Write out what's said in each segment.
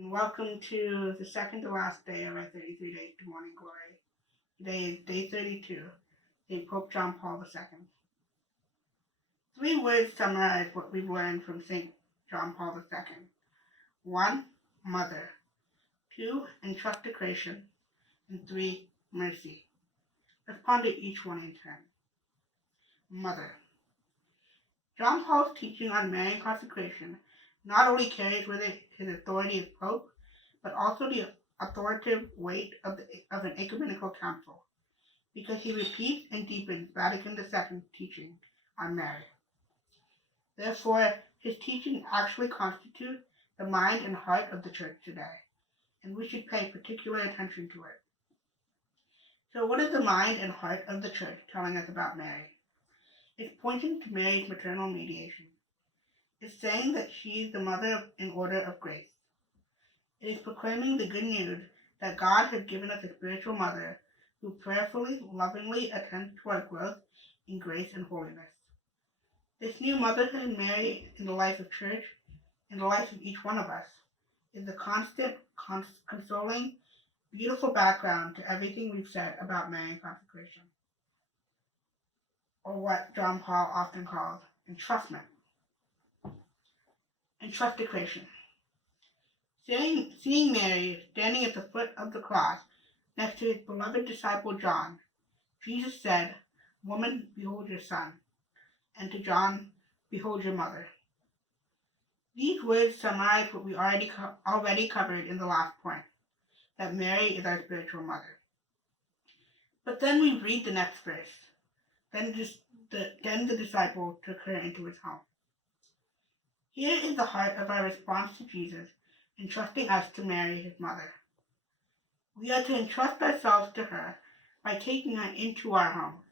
and welcome to the second to last day of our 33 Days to Morning Glory. Today is day 32, St. Pope John Paul II. Three words summarize what we've learned from St. John Paul II. 1. Mother. 2. Consecration. And 3. Mercy. Let's ponder each one in turn. Mother. John Paul's teaching on Marian Consecration not only carries with it his authority as Pope, but also the authoritative weight of an ecumenical council, because he repeats and deepens Vatican II's teaching on Mary. Therefore, his teaching actually constitutes the mind and heart of the Church today, and we should pay particular attention to it. So what is the mind and heart of the Church telling us about Mary? It's pointing to Mary's maternal mediation. It's saying that she is the mother in order of grace. It is proclaiming the good news that God has given us a spiritual mother who prayerfully, lovingly attends to our growth in grace and holiness. This new motherhood in Mary in the life of Church, in the life of each one of us, is the constant, consoling, beautiful background to everything we've said about Marian Consecration, or what John Paul often calls entrustment. Entrustation. Seeing Mary standing at the foot of the cross next to his beloved disciple John, Jesus said, "Woman, behold your son," and to John, "Behold your mother." These words summarize what we already covered in the last point, that Mary is our spiritual mother. But then we read the next verse. Then the disciple took her into his home. Here is the heart of our response to Jesus, entrusting us to Mary, his mother. We are to entrust ourselves to her by taking her into our home.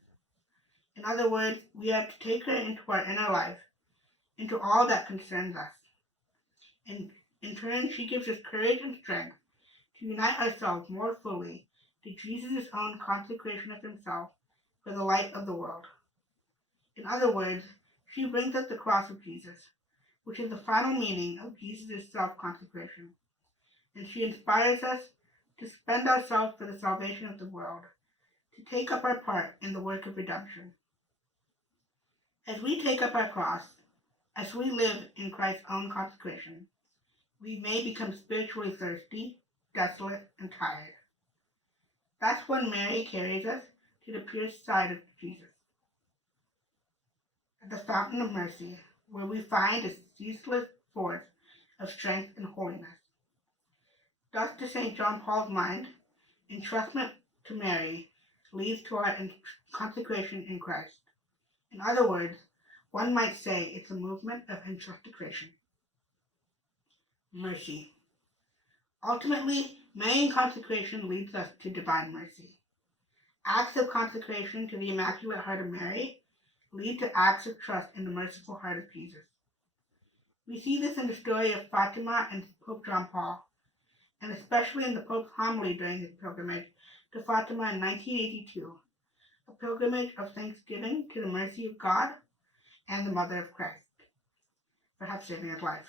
In other words, we are to take her into our inner life, into all that concerns us. And in turn, she gives us courage and strength to unite ourselves more fully to Jesus' own consecration of himself for the light of the world. In other words, she brings us the cross of Jesus, which is the final meaning of Jesus' self-consecration, and she inspires us to spend ourselves for the salvation of the world, to take up our part in the work of redemption. As we take up our cross, as we live in Christ's own consecration, we may become spiritually thirsty, desolate, and tired. That's when Mary carries us to the pure side of Jesus, at the fountain of mercy, where we find a ceaseless source of strength and holiness. Thus, to St. John Paul's mind, entrustment to Mary leads to our consecration in Christ. In other words, one might say it's a movement of entrustation. Mercy. Ultimately, Marian consecration leads us to divine mercy. Acts of consecration to the Immaculate Heart of Mary lead to acts of trust in the merciful heart of Jesus. We see this in the story of Fatima and Pope John Paul, and especially in the Pope's homily during his pilgrimage to Fatima in 1982, a pilgrimage of thanksgiving to the mercy of God and the Mother of Christ for saving his life.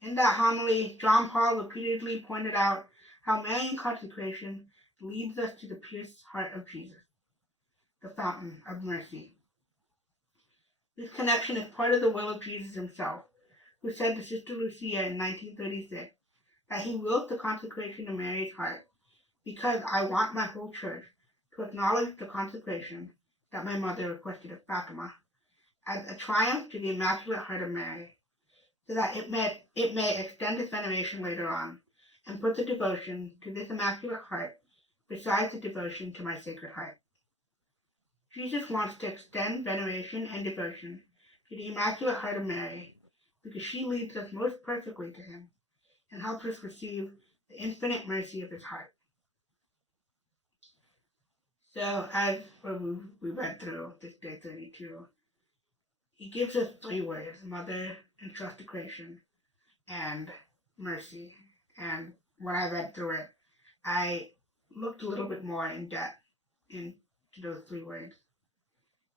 In that homily, John Paul repeatedly pointed out how Marian consecration leads us to the pure heart of Jesus, the fountain of mercy. This connection is part of the will of Jesus himself, who said to Sister Lucia in 1936 that he willed the consecration of Mary's heart because I want my whole church to acknowledge the consecration that my mother requested of Fatima as a triumph to the Immaculate Heart of Mary, so that it may extend its veneration later on and put the devotion to this Immaculate Heart beside the devotion to my Sacred Heart. Jesus wants to extend veneration and devotion to the Immaculate Heart of Mary because she leads us most perfectly to him and helps us receive the infinite mercy of his heart. So as we read through this day 32, he gives us three words: mother, entrustation, and mercy. And when I read through it, I looked a little bit more in depth into those three words.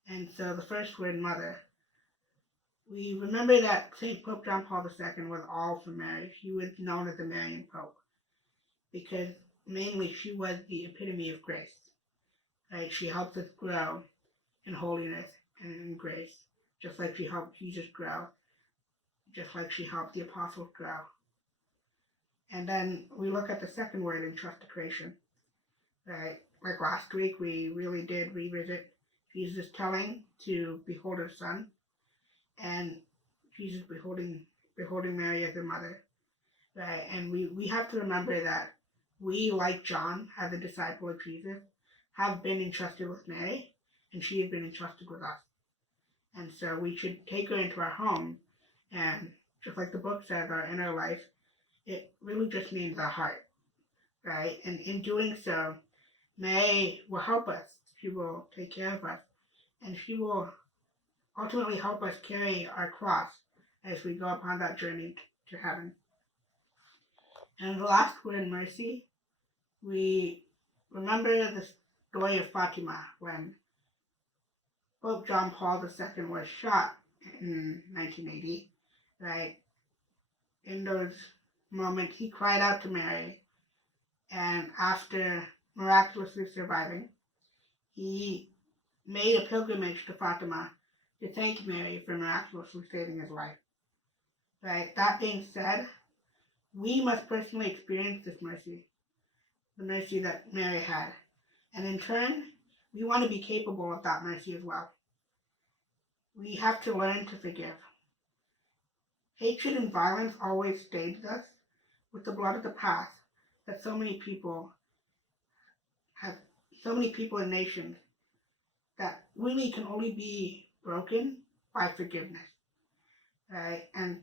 And so the first word, mother, We remember that St. Pope John Paul II was all for Mary. He was known as the Marian Pope because mainly she was the epitome of grace. Right? She helped us grow in holiness and in grace, just like she helped Jesus grow, just like she helped the apostles grow. And then we look at the second word in consecration. Right? Like last week, we really did revisit Jesus telling to behold her son, and Jesus beholding Mary as her mother. Right? And we have to remember that we, like John, as a disciple of Jesus, have been entrusted with Mary, and she has been entrusted with us. And so we should take her into our home, and just like the book says, our inner life, it really just means our heart, right? And in doing so, Mary will help us. She will take care of us, and she will ultimately help us carry our cross as we go upon that journey to heaven. And the last word, mercy, we remember the story of Fatima when Pope John Paul II was shot in 1980, right? In those moments, he cried out to Mary, and after miraculously surviving, he made a pilgrimage to Fatima to thank Mary for miraculously saving his life. Right? That being said, we must personally experience this mercy, the mercy that Mary had. And in turn, we want to be capable of that mercy as well. We have to learn to forgive. Hatred and violence always stains us with the blood of the past that so many people and nations that really can only be broken by forgiveness. Right? And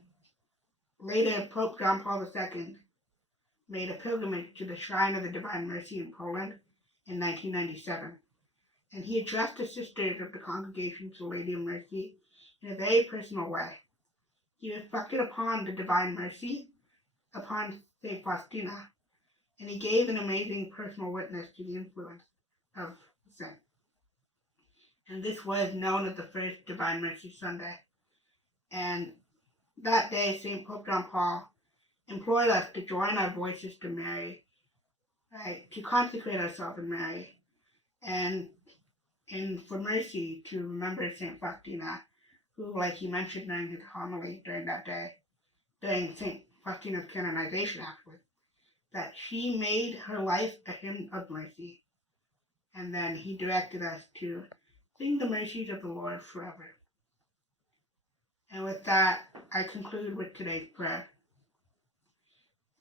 later, Pope John Paul II made a pilgrimage to the Shrine of the Divine Mercy in Poland in 1997. And he addressed the sisters of the Congregation to the Lady of Mercy in a very personal way. He reflected upon the Divine Mercy, upon St. Faustina, and he gave an amazing personal witness to the influence of the saint. And this was known as the first Divine Mercy Sunday. And that day, St. Pope John Paul implored us to join our voices to Mary, right, to consecrate ourselves in Mary, and for mercy to remember St. Faustina, who, like he mentioned during his homily during that day, during St. Faustina's canonization actually, that she made her life a hymn of mercy. And then he directed us to sing the mercies of the Lord forever. And with that, I conclude with today's prayer.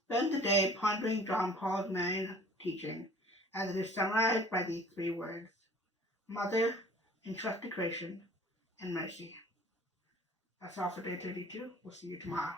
Spend the day pondering John Paul's Marian teaching as it is summarized by these three words: Mother, Consecration, and Mercy. That's all for day 32. We'll see you tomorrow.